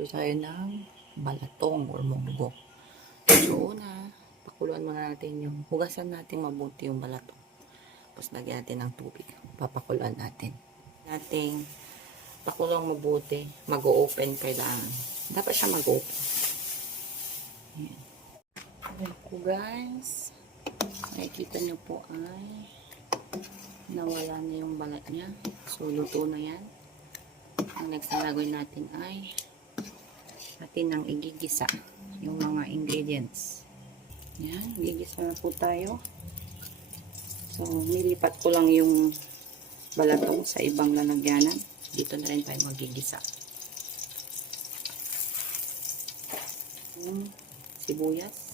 Ito tayo ng balatong or munggo. So, pakuluan muna natin yung, hugasan natin mabuti yung balatong. Tapos, lagyan natin ng tubig. Papakuluan natin. Pakuluan mabuti. Mag-o-open kailangan. Dapat siya mag-open. Ayan. Ayan po guys. Nakikita nyo po ay nawala na yung balat niya. So, luto na yan. Ang next na gagawin natin ay atin ang igigisa yung mga ingredients. Yan, igigisa na po tayo. So, nilipat ko lang yung balatong sa ibang lalagyanan. Dito na rin tayo magigisa. Sibuyas.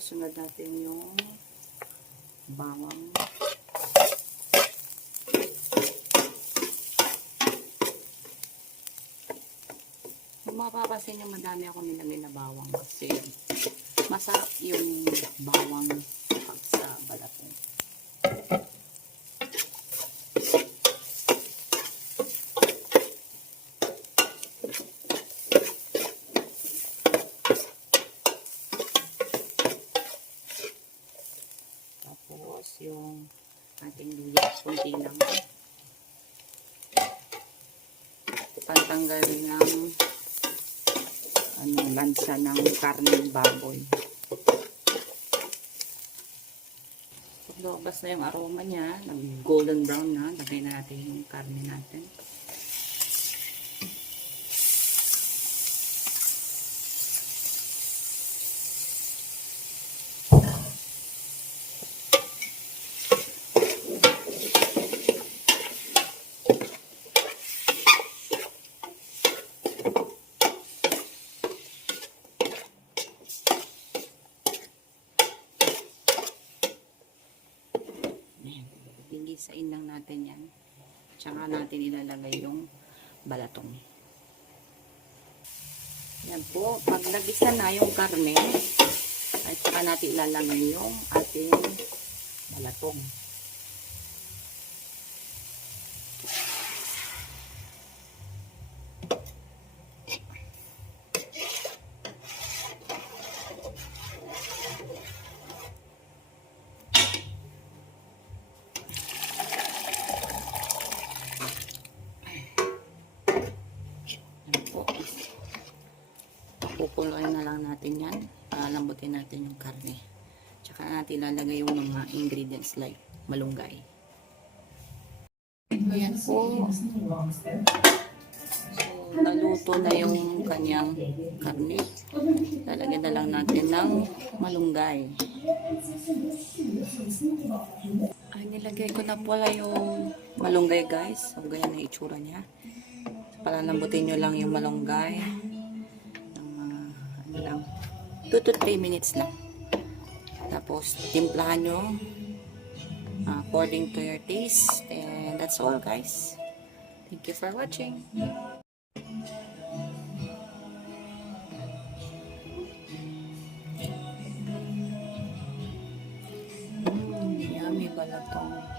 Sunod natin yung bawang. Kung mapapansin nyo, madami ako nilagay na bawang kasi masarap yung bawang pag sa balatong. Yung ating luya, kunti lang. Pantanggal ng lansa ng karneng baboy. Pag lumabas na yung aroma niya, nag golden brown na, lagay na natin yung karne natin. Gisain lang natin yan. Tsaka natin ilalagay yung balatong. Yan po. Pag nagisa na yung karne, ay tsaka natin ilalagay yung ating balatong. Pupuloy na lang natin yan. Lambutin natin yung karne. Tsaka natin ilalagay yung mga ingredients like malunggay. Ayan po. So, naluto na yung kanyang karne. Lalagyan na lang natin ng malunggay. Ay, nilagay ko na pala yung malunggay guys. So, ganyan na itsura niya. Palalambutin nyo lang yung malunggay. 2 to 3 minutes lang. Tapos, timplahan nyo according to your taste. And that's all, guys. Thank you for watching. Yummy balatong.